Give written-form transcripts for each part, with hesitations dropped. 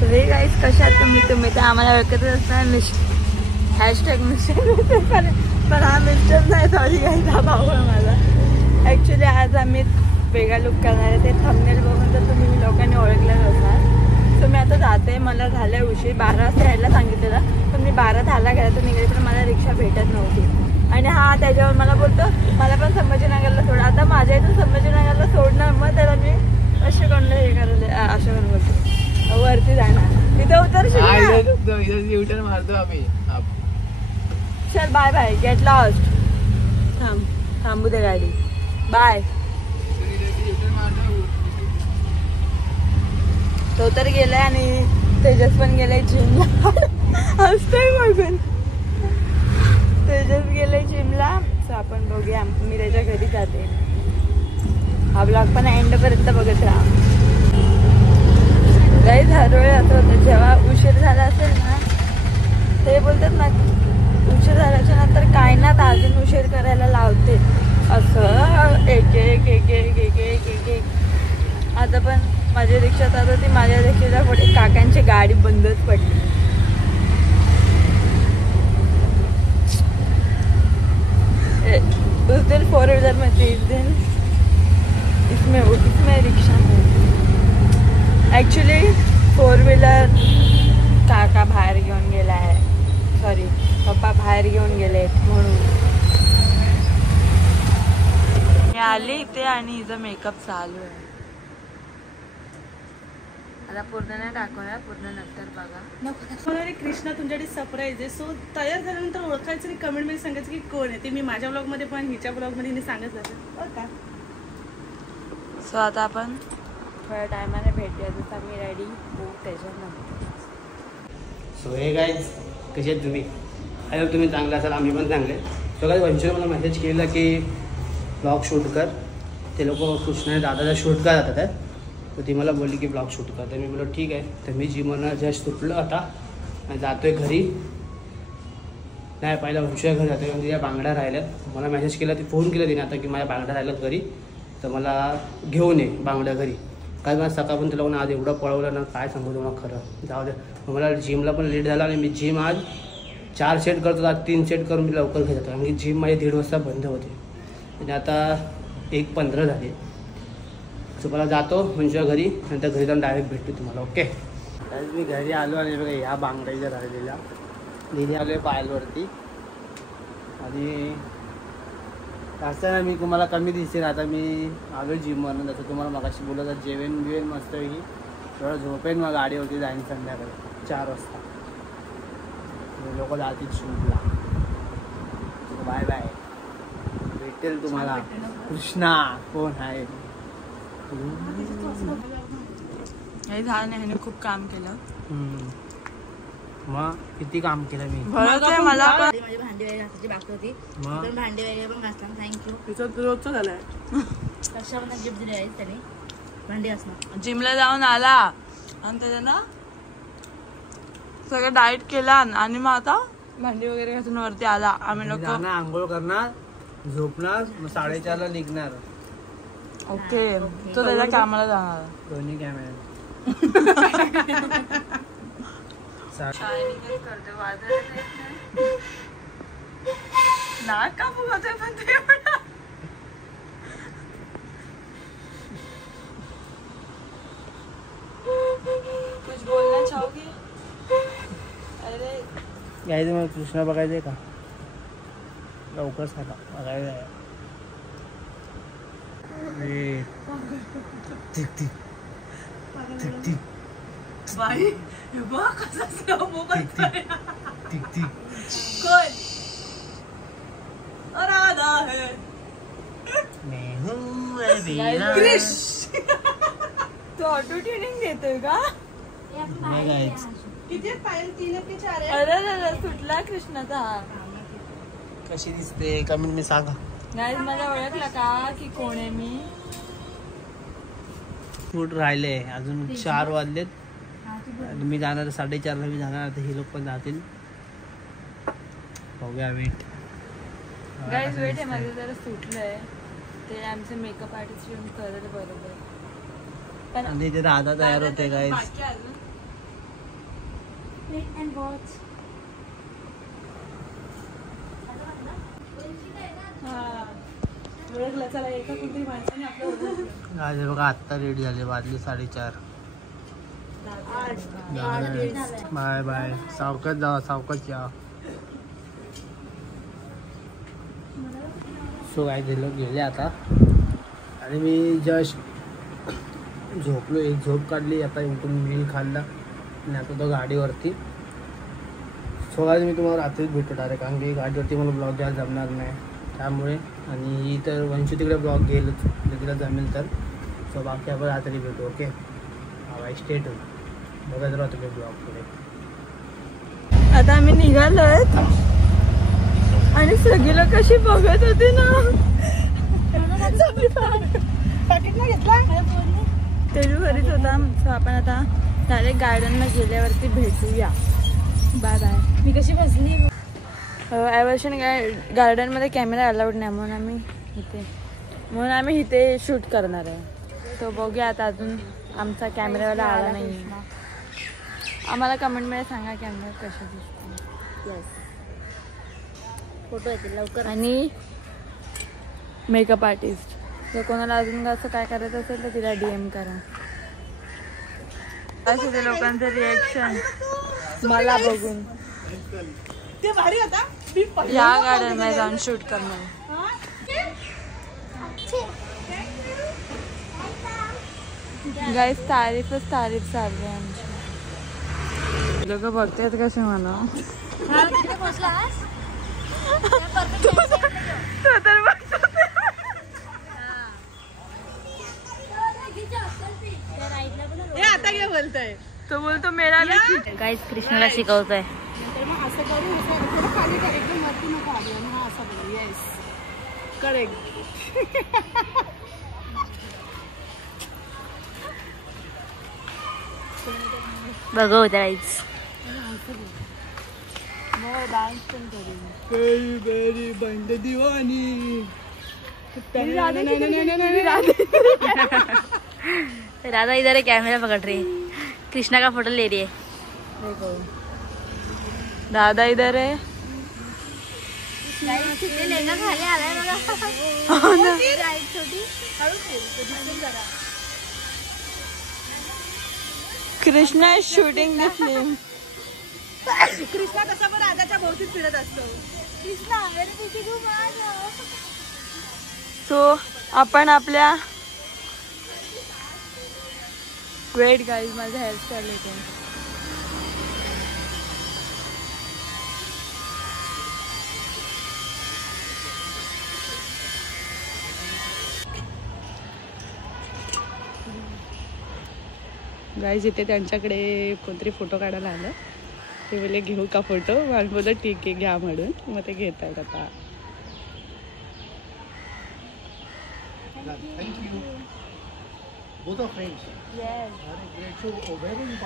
Hey guys कशा आहात तुम्ही तर आम्हाला ओळखतच असणार हॅशटॅग मिस्टर पण हा मिस्टर नाही सॉरी गाईस हा भाऊ आहे माझा. ॲक्च्युली आज आम्ही वेगळा लुक करणार आहे ते थंबनेल बघून तर तुम्ही लोकांनी ओळखलंच असणार. सो मी आता जाते मला झालं उशीर 12 वाजता यायला सांगितलेलं पण मी 12 झाला घरातून निघाली पण मला रिक्षा भेटत नव्हती आणि हा त्याच्यावर मला बोलतो मला पण संभाजीनगरला सोड. आता माझ्या इथून संभाजीनगरला सोडणार मग त्याला मी असे करून हे करायला असं करून बोलतो वरती जाणार तिथे युटर्न मारतो आम्ही. चल बाय बाय गेट लॉस्ट. थांबू दे गाडी बाय. तो तर गेलाय आणि तेजस पण गेलाय जिमला हसतोय बघून. तेजस गेलाय जिमला. सो आपण बघूया मी त्याच्या घरी जाते. हा ब्लॉग पण एंड पर्यंत बघत राहा. काही हरवेळ असं होतं जेव्हा उशीर झाला असेल ना ते बोलतात ना उशीर झाल्याच्या नंतर काय ना अजून उशीर करायला लावते असं एक एक एक एक एक एक एक एक. आता पण माझी रिक्षा जात होती माझ्या रिक्षेच्या पुढे काकांची गाडी बंदच पडली. उस दिन 4 व्हीलर में थी इस दिन इसमें रिक्शा में. ॲक्च्युली 4 व्हीलर काका बाहेर घेऊन गेला आहे सॉरी पप्पा बाहेर घेऊन गेले म्हणून मी आले इथे आणि हिचा मेकअप चालू आहे. आता पूर्ण नाही दाखवणार पूर्ण नंतर बघा. कृष्णा तुमच्याकडे सरप्राईज आहे. सो तयार झाल्यानंतर ओळखायचं आणि कमेंट मध्ये सांगायचं की कोण आहे ते. मी माझ्या ब्लॉग मध्ये पण हिच्या ब्लॉग मध्ये सांगितलं का. सो आता आपण थोड्या टायमाने भेटूया जसं मी रेडी होऊ त्याच्यानंतर. सो हे गाईज कसे आहेत तुम्ही. आय होप तुम्ही चांगले असाल आम्ही पण चांगले. तो काय वंशूने मला मेसेज केला की ब्लॉग शूट कर. ते लोक कृष्णाने दादाचा शूट का जातात आहेत तर ती मला बोलली की ब्लॉग शूट कर. तर मी बोललो ठीक आहे. तर मी जिमवरनं जस्ट सुटलो आता आणि जातो आहे घरी. नाही पहिला वंशूच्या घरी जातो म्हणजे या बांगड्या राहिल्यात. मला मेसेज केला ती फोन केला तिने आता की माझ्या बांगड्या राहिल्यात घरी तर मला घेऊन ये बांगड्या घरी. काय मला सकाळपासून तिला आज एवढं पळवलं ना काय सांगू तुम्हाला खरं जाऊ दे. मला जिमला पण लेट झाला आणि मी जिम आज 4 सेट करतो आज 3 सेट करून मी लवकर घेत होतो. आणि जिम माझी 1:30 वाजता बंद होते आणि आता 1:15 झाले. सो मला जातो म्हणजे घरी नंतर घरी जाऊन डायरेक्ट भेटतो तुम्हाला. ओके आज मी घरी आलो आणि बघा ह्या बांगड्या राहिलेल्या लिहिली आलो आहे पायलवरती आणि असं ना मी तुम्हाला कमी दिसेल. आता मी आलो जिमवरून जसं तुम्हाला मगाशी बोलत होता जेवण बिवेन मस्त की थोडं झोपेन मग गाडीवरती जाईन संध्याकाळी 4 वाजता. लोक जातील शूटला. बाय बाय भेटेल तुम्हाला कृष्णा कोण आहे. हे झालं नाही खूप काम केलं. मग किती काम केलं मी. मला माझी भांडी वगैरे घासायची बाकी होती तर भांडी वगैरे पण घासला. थँक्यू. तिचं रोजचं झालंय. कशामध्ये गिफ्ट दिले आहे त्याने भांडी घासणार. जिमला जाऊन आला आणि त्याच्या ना सगळं डाएट केला आणि मग आता भांडी वगैरे घासून वरती आला. आम्ही लोक आंघोळ करणार झोपणार मग 4:30ला निघणार. ओके तो त्याच्या कामाला जाणार. दोन्ही कॅमेरा नाक का फुगवतोय पण ते कुछ बोलना चाहोगे. अरे यायचं मला कृष्णा बघायचंय का लवकर सांगा बघायचं आहे. बाई हे बघ कसा स्लो मो करतोय. कोण राधा है क्रिश. तो ऑटो ट्युनिंग घेतोय का. अरे सुटला कृष्णाचा हा. कशी दिसते कमेंट मी सांगा. नाही मला ओळखला का की कोण आहे मी. फूड राहिले अजून 4 वाजलेत. मी जाणार 4:30ला मी जाणार. आता हे लोक पण जातील. बघूया वेट गाईज वेट आहे माझं जरा सुटलंय ते आमचे मेकअप आर्टिस्ट येऊन करेल बरोबर. पण आणि ते राधा तयार होते गाईज. ओळखलं. चला एका कोणतरी माणसाने आपलं ओळखलं. आज बघा आत्ता रेडी झाले, वाजले 4:30. Bye bye. सावकाश जावा, सावकाश या. सो काय झालं, गेले आता आणि मी जस्ट झोपलो. एक झोप काढली, आता उठून मी खाल्ला आणि आता तो गाडीवरती. सो आज मी तुम्हाला रात्रीच भेटतो डायरेक्ट, कारण की गाडीवरती मला ब्लॉग द्यायला जमणार नाही त्यामुळे. आणि तर वंशू तिकडे ब्लॉग घेईल तिला जमेल तर. सो बाकी आपण रात्री भेटू. ओके बाय, स्टेट बघत राहतो मी ब्लॉग पुढे. आता आम्ही निघालोय आणि सगळी लोक कशी बघत होती ना. पाकिटला घेतला तेजू घरीच होता. सो आपण आता डायरेक्ट गार्डनला गेल्यावरती भेटूया. Bye bye. मी कशी बसली. ॲवर्शन गार्डनमध्ये कॅमेरा अलाउड नाही म्हणून आम्ही इथे शूट करणार आहे. तो बघूया आता, अजून आमचा कॅमेरावाला आला नाही. आम्हाला कमेंटमध्ये सांगा कॅमेरा कशा दिसतो. फोटो येतील लवकर. आणि मेकअप आर्टिस्ट जर कोणाला अजून असं काय करायचं असेल तर तिला DM करा. असे लोकांचं रिॲक्शन मला बघून ते भारी होता. या गार्डन मध्ये जाऊन शूट करणार. गाईस तारीफच तारीफ चालली आमची. लोक बघतायत कसे मला. आता काय बोलतोय तो बोलतो मेरा गाईज कृष्णाला शिकवतोय. असं करू खाली एकदम वरती नको आली. हा असं बोल. Yes correct. बघू गाईज. डान्स पण करेन. बंद दिवानी. राधा इधर है, कैमरा पकड़ रही है. कृष्णा का फोटो ले रही है. देखो दादा इधर है. लेंगा खाली आलाय बघा. Krishna is shooting the film. Krishna कसा पण राधाच्या भोवतीच फिरत असतो. सो आपण आपल्या वेट गाईज माझा हेअरस्टाईल येतो. गाईज इथे त्यांच्याकडे कोणतरी फोटो काढायला आलं. ते बोलले घेऊ का फोटो. मला बोललं ठीक आहे घ्या म्हणून. मग ते घेत आहेत आता.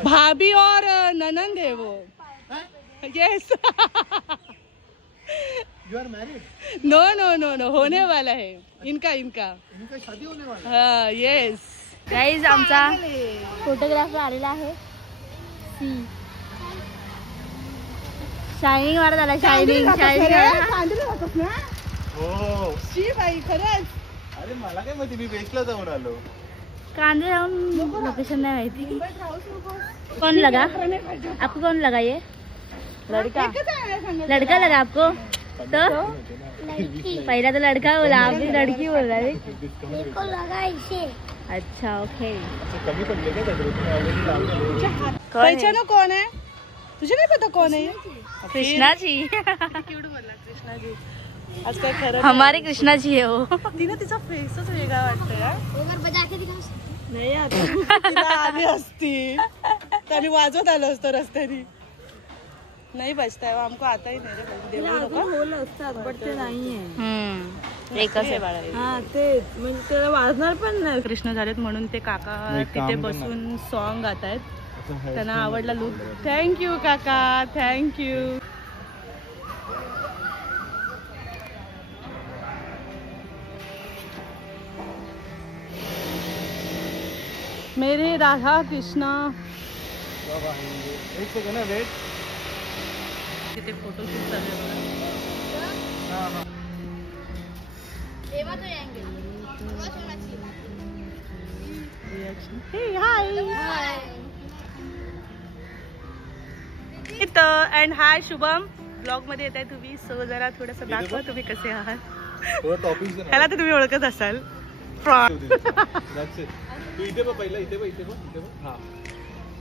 भाभी और ननंद है वो. Yes. You are married? No no no no होने वाला है. इनका शादी होने वाला. हाँ येस. गाईज आमचा फोटोग्राफर आलेला आहे. शायनिंग मारत आला. शायनिंग हो. शी बाई खरंच. अरे मला काय माहिती, मी बेसला जाऊन आलो. कांदे जाऊन लोकेशन नाही माहिती. कौन लगा आपको? कौन लगा ये लड़का लड़का लगा आपको? तो पहला तो लड़का बोला, आप भी लड़की बोल रहा है. अच्छा ओके. पहचानो कौन है? तुझे नहीं पता कौन है? कृष्णा जी. क्यूट बोलला कृष्णा जी. आज काय खरं हमारे कृष्णा जी है वो. तिने तिचा फेसच वेगळा वाटतं यार. नाही आता तिला आली असती त्याने वाजवत आलो असतो रस्त्याने. नाही बचता है हमको आता ही नाही रे. देऊ नका. होल असतात बट ते नाहीये. एकच आहे. हा तेच म्हणजे त्याला वाजणार पण नाही. कृष्ण झालेत म्हणून ते काका तिथे बसून सॉन्ग गात आहेत. त्यांना आवडला लुक. थँक्यू काका, थँक्यू. मेरे राधा कृष्णा एक सेकंड वेट. तिथे फोटोशूट चालू आहे बघा. अँड हाय शुभम, ब्लॉग मध्ये येत आहे तुम्ही. सो जरा थोडंसं दाखवा तुम्ही कसे आहात. ह्याला तर तुम्ही ओळखत असाल. तू इथे बघ पहिला, इथे बघ, इथे बघ, इथे बघ. हा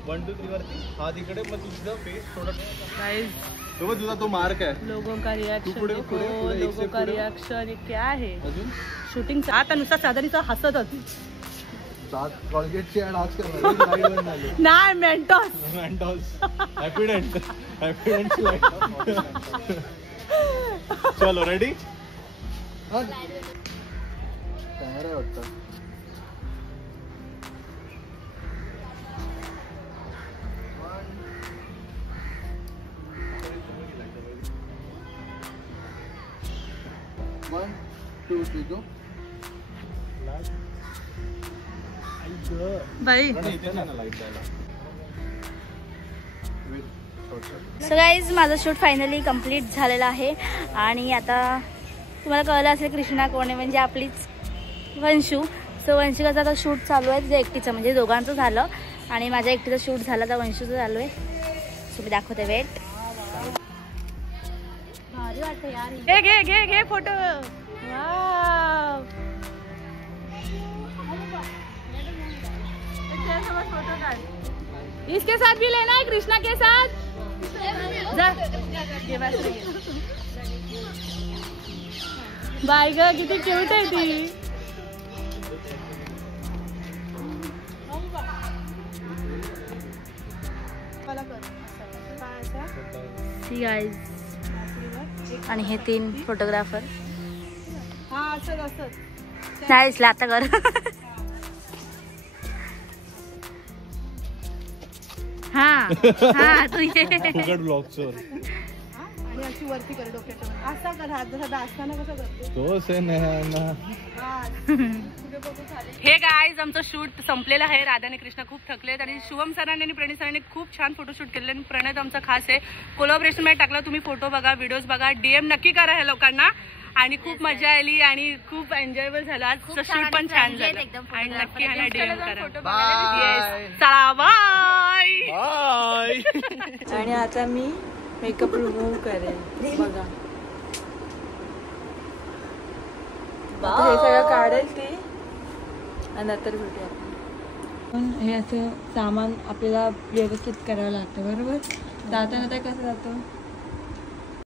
1 2 3 वरती. हा तिकडे. मग तुझा फेस थोडं तो बघ, तुझा तो मार्क आहे. लोगों का रिएक्शन देखो, लोगों का रिएक्शन. ये क्या है? अजून शूटिंग आता नुसता साधारणचा हसतच. कॉलगेटची ऍड आज करणार. नाही मेंटॉस. मेंटॉस हॅपीडेंट. हॅपीडेंट चलो रेडी. तयार आहे वाटतं. One, two, three, go. बाई सो गाईज माझं शूट फायनली कम्प्लीट झालेलं आहे. आणि आता तुम्हाला कळलं असेल कृष्णा कोण आहे, म्हणजे आपलीच वंशू. सो वंशिकाचं आता शूट चालू आहे. जे एकटीचं म्हणजे दोघांचं झालं आणि माझ्या एकटीचं शूट झालं, तर वंशूचं चालू आहे. सो मी दाखवते. वेट. भारी वाटतं यार. घे घे घे घे फोटो. फोटो काढ. इसके साथ भी लेना है, कृष्णा के साथ. बाय ग, किती क्यूट आहे ती. See guys. आणि हे 3 फोटोग्राफर. हा असंच असंच. नाही दिसलं आता कर. हा हा तू ये. फुकट ब्लॉगचं. आणि अशी वरती कर डोक्याच्या वर. असा कर हात, जसा असताना कसं करतो तो से ना. हे गाईज आमचं शूट संपलेलं आहे. राधा आणि कृष्णा खूप थकलेत आणि शुभम सरांनी आणि प्रणीत सरांनी खूप छान फोटोशूट केले. आणि प्रणय आमचा खास आहे. कोलॅबोरेशन मध्ये टाकला. तुम्ही फोटो बघा, व्हिडिओज बघा, DM नक्की करा ह्या लोकांना. आणि खूप मजा आली आणि खूप एन्जॉयबल झालं. आज शूट पण छान झालं. आणि नक्की ह्याला DM करा. चला बाय. आणि आता मी मेकअप रिमूव्ह करेन. बघा आता हे सगळं काढेल ती आणि नंतर भेटूया. पण हे असं सामान आपल्याला व्यवस्थित करावं लागतं बरोबर. जाताना तर कसं जातो